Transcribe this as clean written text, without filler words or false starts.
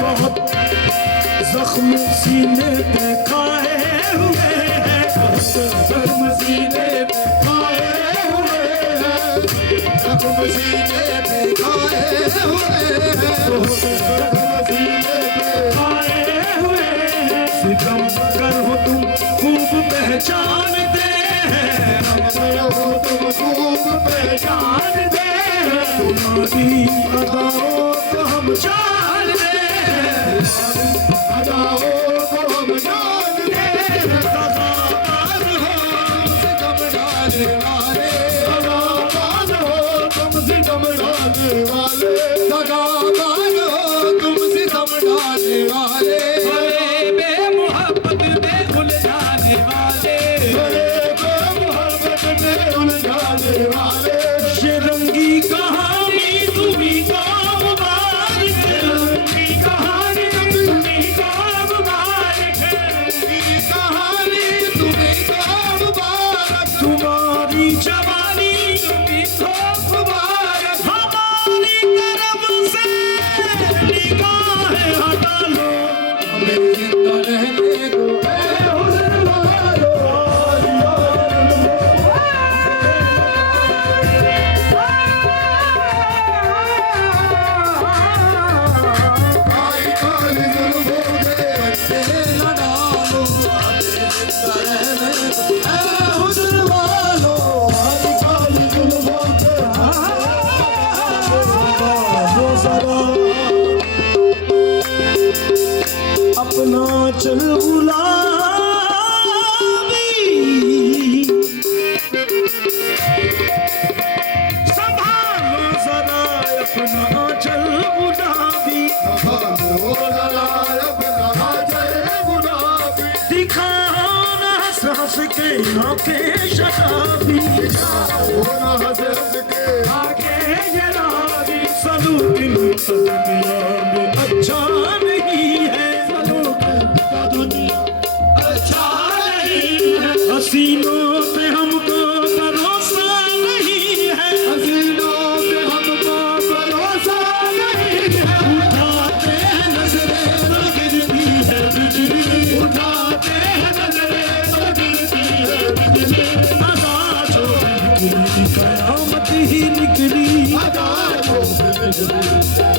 बहुत जख्म सीने पे खाए हुए हैं, जख्म सीने पे खाए हुए हैं, जख्म सीने पे खाए हुए हैं, जख्म सीने पे खाए हुए हैं। सितम कर हो तुम खूब पहचानते हैं, हो तुम खूब पहचानते हैं, तुम्हारी अदाओं को हम जानते हैं, अदाओं को हम जानते हैं। दगाबाज हो सितम डालने वाले, दगाबाज हो तुम सितम डालने वाले, दगाबाज हो तुम सितम डालने वाले, बड़े बेमुहब्बत में उलझाने वाले, बड़े बेमुहब्बत में उलझाने वाले। ये रंगी कहानी तुम्हीं को मुबारक, रंगी कहानी तुम्हीं को मुबारक, रंगी कहानी तुम्हीं को मुबारक, तुम्हारी जवानी तुम्हीं को मुबारक। हमारी तरफ से निगाहें हटा लो, हमें जिंदा रहने दो, ऐ हुस्न वालो। आई काली जुल्फों के अड्डे न डालो, हमें जिंदा रहने दो, ऐ हुस्न वालो। आई काली जुल्फों के वो जरा अपना चल गुलाबी, संभालो जरा अपना चल गुलाबी, संभालो जरा अपना चल गुलाबी। दिखाओ ना हंस हंस के आंखें शराबी, दिखाओ ना हंस हंस के आंखें शराबी। सलूक दुनिया में अच्छा नहीं है, सलूक का दुनिया अच्छा नहीं है। हसीनों पे हमको भरोसा नहीं है, हसीनों पे हमको भरोसा नहीं है। उठाते हैं नजरें तो गिरती है बिजली, उठाते हैं नजरें तो गिरती है बिजली। अदा जो निकली कयामत ही निकली, अदा जो निकली